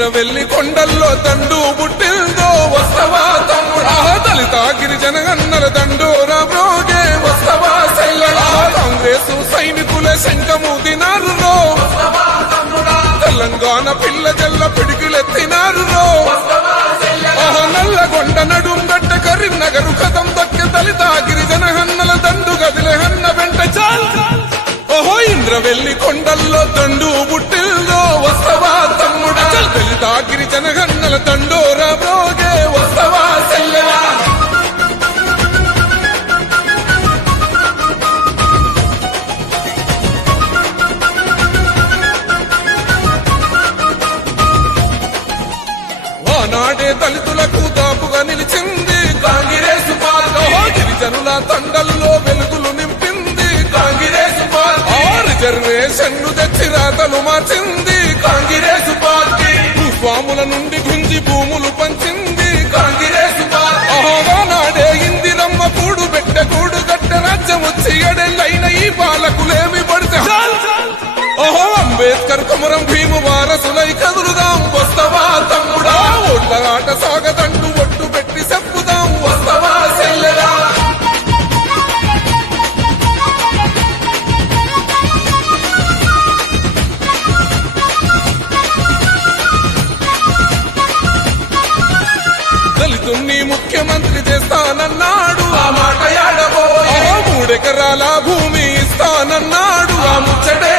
ఇంద్రవెల్లి కొండల్లో దండు పుట్టిందో వస్తవా తమ్ముడా దళిత గిరిజన గన్నల దండోరా బ్రోగే వస్తవా సెల్లడా కాంగ్రెసు సైనికుల శంఖమూదినారు రో తెలంగాణ పిల్ల జల్ల పిడికిలెత్తినారు రో నల్లగొండ నడుం గట్ట కరీంనగరు కథం దక్కె దళిత గిరిజన హన్నల దండు గదిలే హన్న వెంట చాల్ ఓహో ఇంద్రవెల్లి కొండల్లో దండు పుట్టిల్దో వస్తవా తమ్ముడా దళిత గిరిజన హన్నల దండోరా బ్రోగే వస్తవా సెల్లెలా ఆనాడే దళితులకు దాపుగా నిలిచింది కాంగ్రెసు పార్టీ గిరిజనుల తండల్లో వెలుగులు నింపింది కాంగ్రెసు పార్టీ రిజర్వేషన్లు తెచ్చి రాతలు మార్చింది కాంగ్రెసు పార్టీ భూస్వాముల నుండి గుంజి భూములు పంచింది కాంగ్రెసు పార్టీ ఆనాడే ఇందిరమ్మ కూడు పెట్ట కూడు గట్ట రాజ్యం వచ్చి ఎడెళ్ళైన ఈ పాలకులేమి పడితే ఓహో అంబేద్కర్ కుమరం భీము వారసులై కదులుదాం వస్తవా తమ్ముడా ఓట్ల ఆట సాగదంటూ ఒట్టు పెట్టి చెప్పుదాం వస్తవా సెల్లెలా దళితుణ్ణి ముఖ్యమంత్రి చేస్తానన్నాడు ఆ మాట యాడబోయే 3 ఎకరాల భూమి ఇస్తానన్నాడు ఆ ముచ్చటే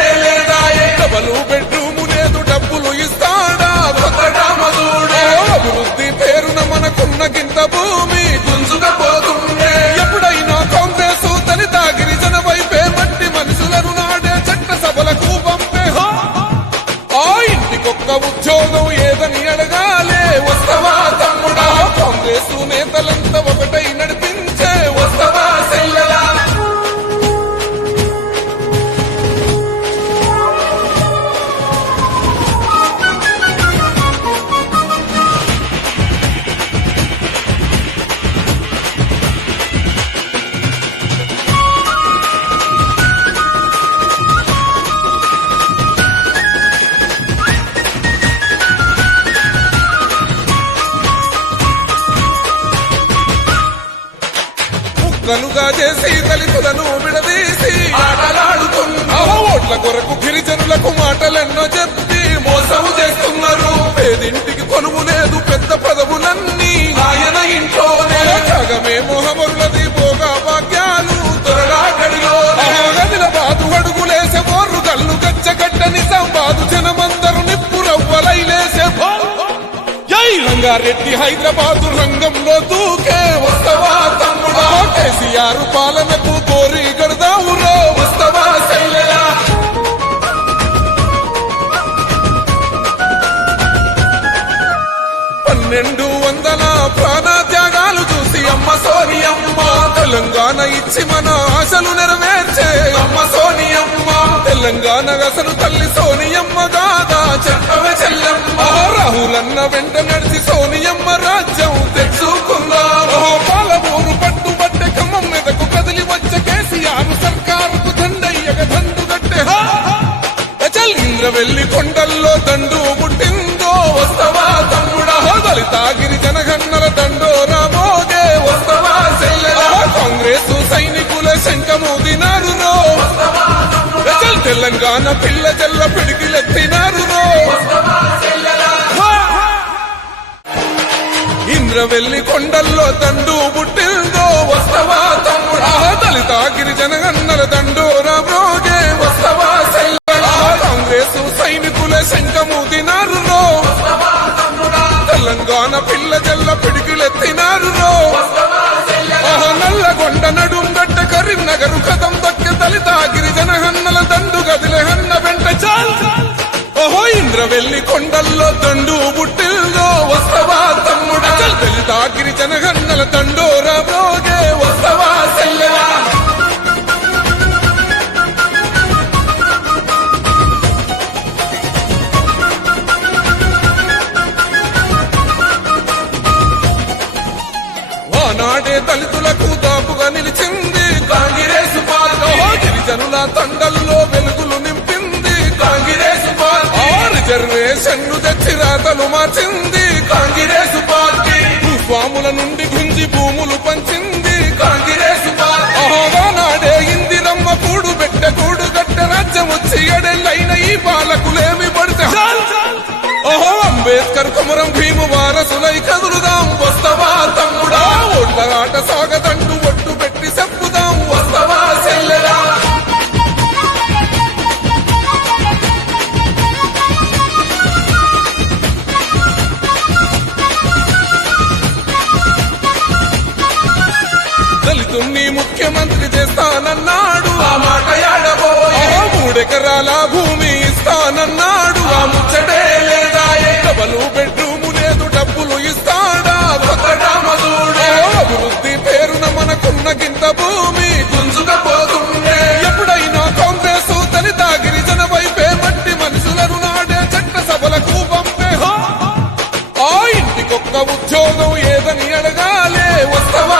డబలు బెడ్రూము లేదు డబ్బులు ఇస్తాడా కొత్తడామదుడే అభివృద్ధి పేరున మనకున్న గింత భూమి గుంజుకపోతుండే ఎప్పుడైనా కాంగ్రెస్ దళిత గిరిజన వైపే మట్టి మనుషులను నాడే చట్ట సభలకు పంపే ఆ ఇంటికొక్క ఉద్యోగం ఏదని అడగాలే వస్తవా తమ్ముడా కాంగ్రెస్ నేతలంతా ఒకటై నడిపించే వస్తవా సెల్లెలా కనుగా చేసి దళితులను విడదీసి ఆటలాడుతున్నా ఓట్ల కొరకు గిరిజనులకు మాటలెన్నో చెప్పి మోసం చేస్తున్నారు పేదింటికి కొలువు లేదు పెద్ద పదవులన్నీ ఆయన ఇంట్లోనే జగమే మొహమరులది భోగా భాగ్యాలు త్వరగా గడిలో గదిల బాదు అడుగులేసే బోర్రు కళ్ళు గచ్చగడ్డ నిజం బాదు జనమందరు నిప్పు రవ్వలైలేసే రంగారెడ్డి హైదరాబాదు రంగంలో దూకే వస్తవా తమ్ముడా కేసీఆర్ పాలనకు కోరి గడదావురో వస్తవా సెల్లెలా 1200 ప్రాణత్యాగాలు చూసి అమ్మ సోనియమ్మ తెలంగాణ ఇచ్చి మన ఆశలు నెరవేర్చే అమ్మ సోనియమ్మ తెలంగాణ అసలు తల్లి సోనియమ్మ గాదా చెప్పవే చెల్లెమ్మ రాహులన్న వెంట నడిచి సోనియమ్మ రాజ్యం తెచ్చుకుందాం పాలమూరు పట్టుబట్టే ఖమ్మం మీదకు కదిలి వచ్చే కేసీఆర్ సర్కారుకు దండయ్యగ దండు గట్టే ఇంద్రవెల్లి కొండల్లో దండు పుట్టిందో వస్తవా తమ్ముడా దళిత గిరిజన గన్నల దండోరా మోగే వస్తవా సెల్లెలా కాంగ్రెసు సైనికుల శంఖమూదినారు రో తెలంగాణ పిల్ల జల్ల పిడికిలెత్తినారు రో ఇంద్రవెల్లి కొండల్లో దండు పుట్టిందో వస్తవా తమ్ముడా దళిత గిరిజన గన్నల దండోరా మోగే వస్తవా సెల్లెలా కాంగ్రెసు సైనికుల శంఖమూదినారు రో తెలంగాణ పిల్ల జల్ల పిడికిలెత్తినారు రో నల్లగొండ నడుం గట్ట కరీంనగరు కథం దక్కె దళిత గిరిజన హన్నల దండు గదిలే హన్న వెంట చాల్ ఓహో ఇంద్రవెల్లి కొండల్లో దండు పుట్టిల్దో వస్తవా తమ్ముడా దళిత గిరిజన హన్నల దండోరా బ్రోగే వస్తవా సెల్లెలా ఆనాడే దళితులకు దాపుగా నిలిచింది కాంగ్రెసు పార్టీ గిరిజనుల తండల్లో వెలుగులు నింపింది కాంగ్రెసు పార్టీ రిజర్వేషన్లు తెచ్చి రాతలు అంబేద్కర్ కుమరం భీము వారసులై కదులుదాం వస్తవా తమ్ముడా ఒళ్ళ ఆట సాగదంటూ ఒట్టు పెట్టి చెప్పుదాం వస్తవా చెల్లెలా దళితుణ్ణి ముఖ్యమంత్రి చేస్తానన్నాడు ఆ మాట యాడబోయే 3 ఎకరాల భూమి ఇస్తానన్నాడు ఆ ముచ్చటే లేదా డబలు బెడ్రూము లేదు డబ్బులు ఇస్తాడా కొత్త రామదూడు అభివృద్ధి పేరున మనకున్న గింత భూమి గుంజుకపోతుండే ఎప్పుడైనా కాంగ్రెస్ దళిత గిరిజన వైపే మట్టి మనుషులను నాడే చట్ట సభలకు పంపే ఆ ఇంటికొక్క ఉద్యోగం ఏదని అడగాలే వస్తవా